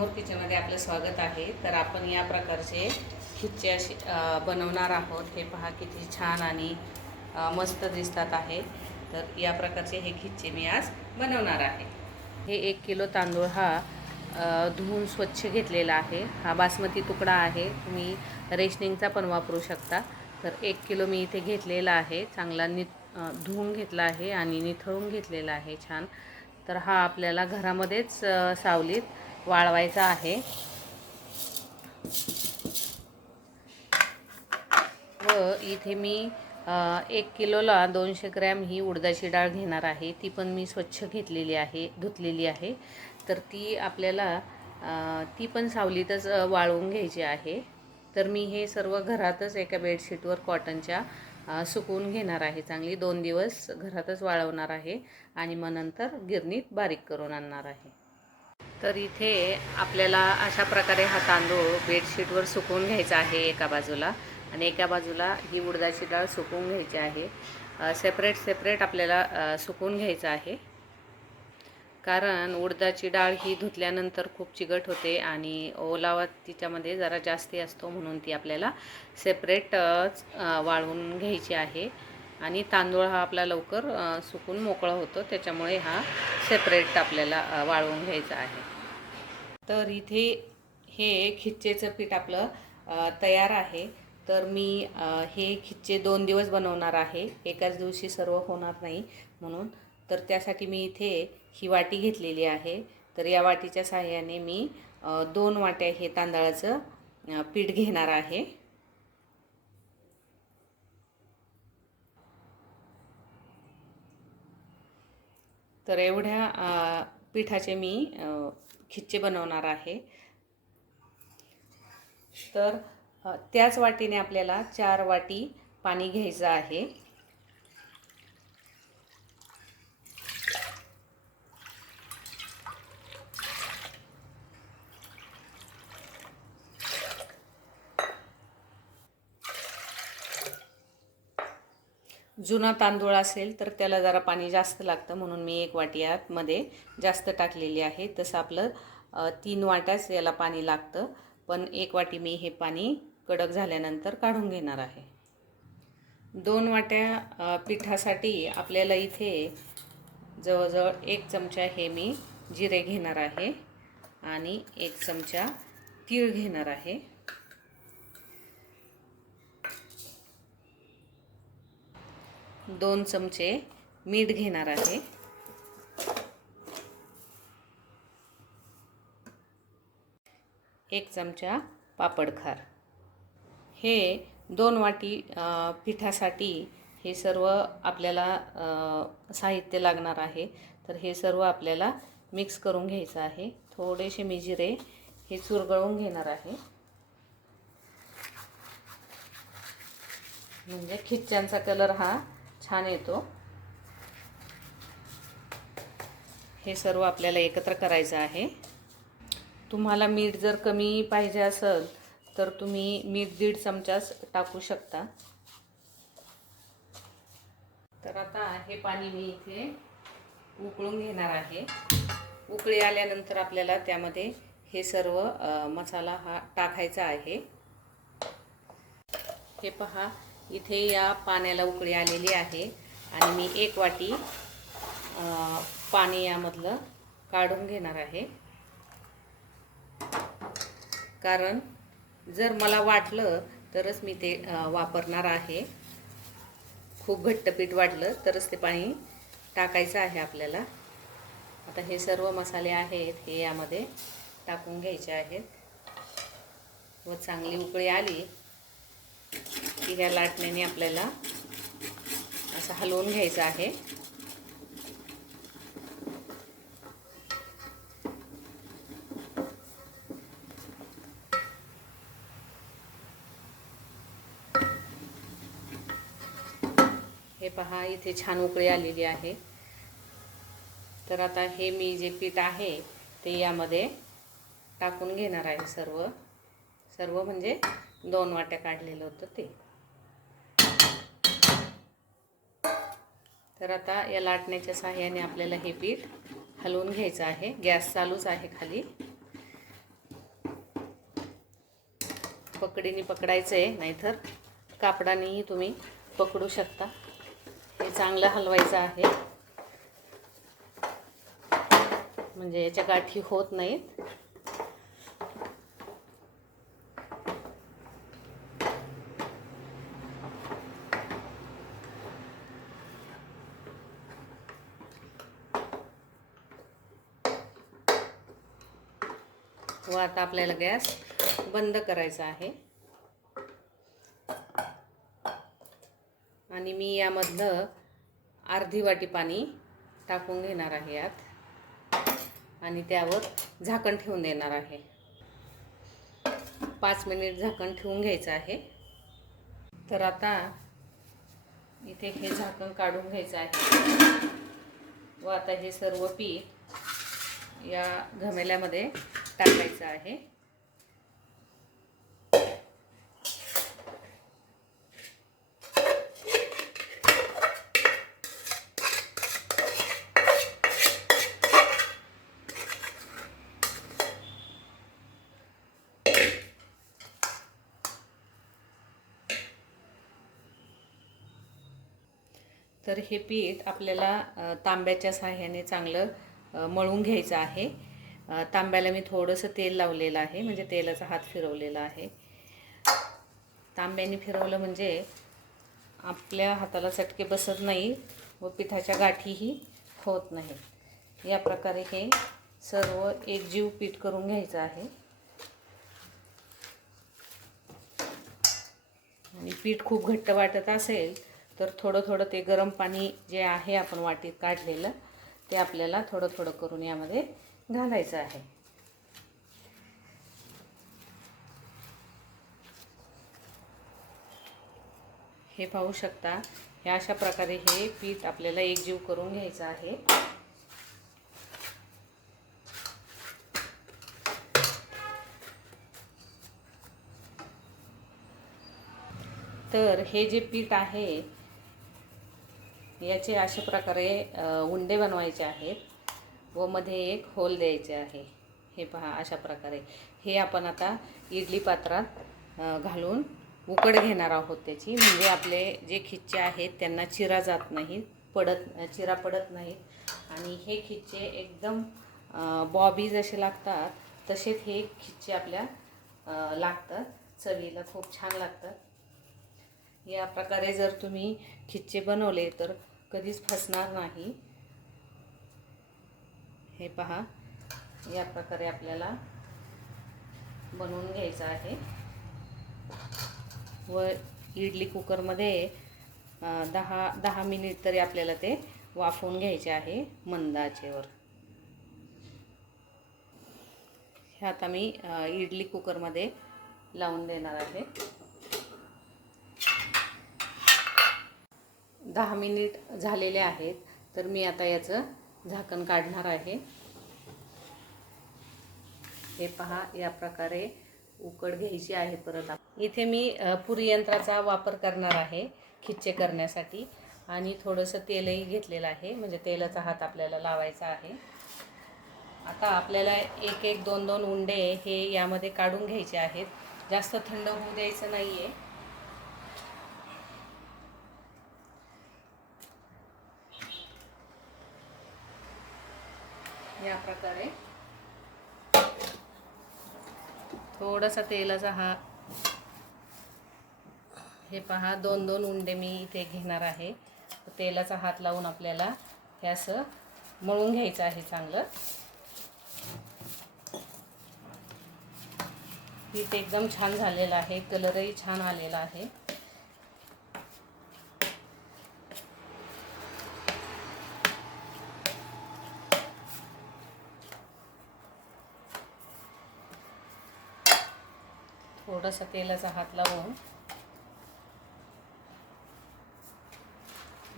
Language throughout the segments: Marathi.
मोर किचनमध्ये आपलं स्वागत आहे. तर आपण या प्रकारचे खिच्चे असे बनवणार आहोत. हे पहा किती छान आणि मस्त दिसतात आहे तर या प्रकारचे हे खिच्चे मी आज बनवणार आहे. हे एक किलो तांदूळ हा धुवून स्वच्छ घेतलेला आहे. हा बासमती तुकडा आहे. तुम्ही रेशनिंगचा पण वापरू शकता. तर एक किलो मी इथे घेतलेला आहे. चांगला नि धुवून घेतला आहे आणि निथळून घेतलेला आहे. छान. तर हा आपल्याला घरामध्येच सावलीत वाळवायचा आहे. व इथे मी एक किलोला दोनशे ग्रॅम ही उडदाची डाळ घेणार आहे. ती पण मी स्वच्छ घेतलेली आहे धुतलेली आहे. तर ती आपल्याला ती पण सावलीतच वाळवून घ्यायची आहे. तर मी हे सर्व घरातच एका बेडशीटवर कॉटनच्या सुकवून घेणार आहे. चांगली दोन दिवस घरातच वाळवणार आहे आणि मग नंतर गिरणीत बारीक करून आणणार आहे. तर इथे आपल्याला अशा प्रकारे हा तांदूळ बेडशीटवर सुकवून घ्यायचा आहे एका बाजूला. आणि एका बाजूला ही उडदाची डाळ सुकवून घ्यायची आहे. सेपरेट सेपरेट आपल्याला सुकवून घ्यायचं आहे. कारण उडदाची डाळ ही धुतल्यानंतर खूप चिकट होते आणि ओलावा तिच्यामध्ये जरा जास्ती असतो म्हणून ती आपल्याला सेपरेट वाळवून घ्यायची आहे. आणि तांदूळ हा आपला लवकर सुकून मोकळा होतो. त्याच्यामुळे हा सेपरेट आपल्याला वाळवून घ्यायचा आहे. तर इथे हे खिच्चेचं पीठ आपलं तयार आहे. तर मी हे खिच्चे दोन दिवस बनवणार आहे. एकाच दिवशी सर्व होणार नाही म्हणून. तर त्यासाठी मी इथे ही वाटी घेतलेली आहे. तर या वाटीच्या सहाय्याने मी दोन वाट्या हे तांदळाचं पीठ घेणार आहे. तर एवढ्या पिठाचे मी खिच्चे बनवणार आहे. तर त्याच वाटीने आपल्याला चार वाटी पाणी घ्यायचं आहे. जुना तांदूळ असेल तर त्याला जरा पाणी जास्त लागतं म्हणून मी एक वाटी आतमध्ये जास्त टाकलेली आहे. तसं आपलं तीन वाट्याच याला पाणी लागतं. पण एक वाटी मी हे पाणी कडक झाल्यानंतर काढून घेणार आहे. दोन वाट्या पिठासाठी आपल्याला इथे जवळजवळ एक चमचा हे मी जिरे घेणार आहे आणि एक चमचा तीळ घेणार आहे. दोन चमचे मीठ घेणार आहे. एक चमचा पापड खार. हे दोन वाटी पिठासाठी हे सर्व आपल्याला साहित्य लागणार आहे. तर हे सर्व आपल्याला मिक्स करून घ्यायचं आहे. थोडेसे मी जिरे हे चुरगळून घेणार आहे. म्हणजे खिच्च्यांचा कलर हा छान येतो. हे सर्व आपल्याला एकत्र करायचं आहे. तुम्हाला मीठ जर कमी पाहिजे असेल तर तुम्ही मीठ दीड चमचाच टाकू शकता. तर आता हे पाणी मी इथे उकळून घेणार आहे. उकळी आल्यानंतर आपल्याला त्यामध्ये हे सर्व मसाला हा टाकायचा आहे. हे पहा इथे या पाण्याला उकळी आलेली आहे. आणि मी एक वाटी पाणी यामधलं काढून घेणार आहे. कारण जर मला वाटलं तरच मी ते वापरणार आहे. खूप घट्ट पीठ वाटलं तरच ते पाणी टाकायचं आहे आपल्याला. आता हे सर्व मसाले आहेत हे यामध्ये टाकून घ्यायचे आहेत. व चांगली उकळी आली की ह्या लाटण्याने आपल्याला असं हलवून घ्यायचं आहे. हे पहा इथे छान उकळी आलेली आहे. तर आता हे मी जे पीठ आहे ते यामध्ये टाकून घेणार आहे सर्व. सर्व म्हणजे दोन वाट्या काढलेलं होतं ते. तर आता या लाटण्याच्या साहाय्याने आपल्याला हे पीठ हलवून घ्यायचं आहे. गॅस चालूच आहे खाली. पकडीने पकडायचं आहे नाहीतर कापडानेही तुम्ही पकडू शकता. हे चांगलं हलवायचं आहे. म्हणजे याच्या गाठी होत नाहीत. व आता आपल्याला गॅस बंद करायचा आहे. आणि मी यामधलं अर्धी वाटी पाणी टाकून घेणार आहे यात. आणि त्यावर झाकण ठेवून देणार आहे. पाच मिनिट झाकण ठेवून घ्यायचं आहे. तर आता इथे हे झाकण काढून घ्यायचं आहे. व आता हे सर्व पीठ या घमेल्यामध्ये टाकायचं आहे. तर हे पीठ आपल्याला तांब्याच्या साह्याने चांगलं मळून घ्यायचं आहे. तांब्याला मी थोडंसं तेल लावलेलं आहे म्हणजे तेलाचा हात फिरवलेला आहे. तांब्याने फिरवलं म्हणजे आपल्या हाताला चटके बसत नाही व पिठाच्या गाठीही होत नाहीत या प्रकारे हे सर्व एकजीव पीठ करून घ्यायचं आहे. आणि पीठ खूप घट्ट वाटत असेल तर थोडं थोडं ते गरम पाणी जे आहे आपण वाटीत काढलेलं ते आपल्याला थोडं थोडं करून यामध्ये घालायचं आहे. हे पाहू शकता ह्या अशा प्रकारे हे पीठ आपल्याला एकजीव करून घ्यायचं आहे. तर हे जे पीठ आहे याचे अशा प्रकारे उंडे बनवायचे आहेत. व मध्ये एक होल द्यायचे आहे. हे पहा अशा प्रकारे. हे आपण आता इडली पात्रात घालून उकड घेणार आहोत त्याची. म्हणजे आपले जे खिच्चे आहेत त्यांना चिरा जात नाही पडत चिरा पडत नाहीत. आणि हे खिच्चे एकदम बॉबी जसे लागतात तसेच हे खिच्चे आपल्या लागतात. चवीला खूप छान लागतात. या प्रकारे जर तुम्ही खिच्चे बनवले तर कधीच फसणार नाही. हे पहा. या प्रकारे आपल्याला बनवून घ्यायचं आहे. व इडली कुकरमध्ये दहा दहा मिनिट तरी आपल्याला ते वाफवून घ्यायचे आहे मंदाचेवर हे आता मी इडली कुकरमध्ये लावून देणार आहे. दहा मिनिट झालेले आहेत तर मी आता याचं झाकण काढणार आहे. हे पहा या प्रकारे उकड घ्यायची आहे परत इथे मी अ, पुरी यंत्राचा वापर करणार आहे खिच्चे करण्यासाठी. आणि थोडंसं तेलही घेतलेलं आहे म्हणजे तेलाचा हात आपल्याला लावायचा आहे. आता आपल्याला एक एक दोन दोन उंडे हे यामध्ये काढून घ्यायचे आहेत. जास्त थंड होऊ द्यायचं नाही आहे या प्रकारे. थोडासा तेलाचा हा हे पहा दोन दोन उंडे मी इथे घेणार आहे. तेलाचा हात लावून आपल्याला हे असं मळून घ्यायचं आहे चांगलं. पीठ एकदम छान झालेलं आहे कलरही छान आलेला आहे. थोडासा तेलाचा हात लावून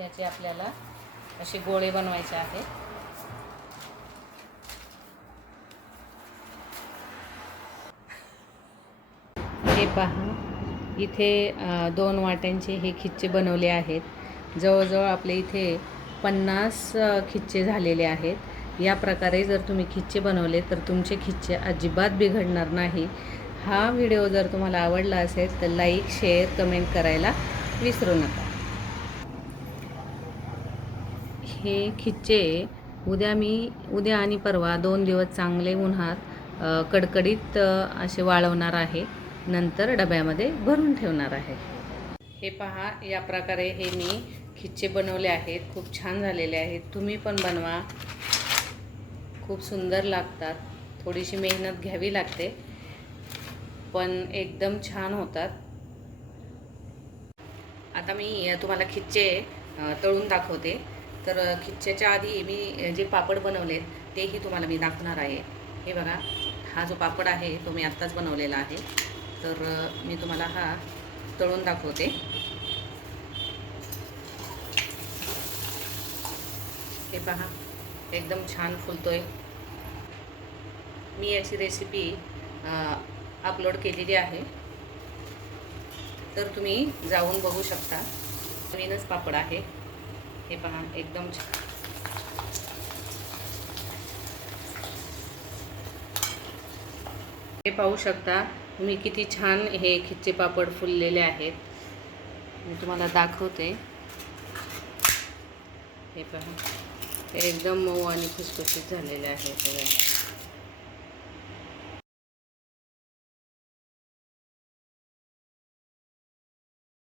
याचे आपल्याला असे गोळे बनवायचे आहेत. हे पहा इथे दोन वाट्यांचे हे खिच्चे बनवले आहेत. जवळजवळ आपले इथे पन्नास खिच्चे झालेले आहेत. या प्रकारे जर तुम्ही खिच्चे बनवले तर तुमचे खिच्चे अजिबात बिघडणार नाही. हा व्हिडिओ जर तुम्हाला आवडला असेल तर लाईक शेअर कमेंट करायला विसरू नका. हे खिच्चे उद्या मी उद्या आणि परवा दोन दिवस चांगले उन्हात कडकडीत असे वाळवणार आहे. नंतर डब्यामध्ये भरून ठेवणार आहे. हे पहा या प्रकारे हे मी खिच्चे बनवले आहेत. खूप छान झालेले आहेत. तुम्ही पण बनवा. खूप सुंदर लागतात. थोडीशी मेहनत घ्यावी लागते. पण एकदम छान होतात. आता मी तुम्हाला खिच्चे तळून दाखवते. तर खिच्च्याच्या आधी मी जे पापड बनवलेत तेही तुम्हाला मी दाखवणार आहे. हे बघा हा जो पापड आहे तो मी आत्ताच बनवलेला आहे. तर मी तुम्हाला हा तळून दाखवते. हे पहा एकदम छान फुलतोय. मी याची रेसिपी अपलोड केलेली आहे. तर तुम्ही जाऊन बघू शकता. नवीनच पापड आहे. हे पहा एकदम छान. हे पाहू शकता तुम्ही किती छान हे खिच्चे पापड फुललेले आहेत. मी तुम्हाला दाखवते. हे पहा हे एकदम मऊ आणि खुसखुशीत झालेले आहे. सगळे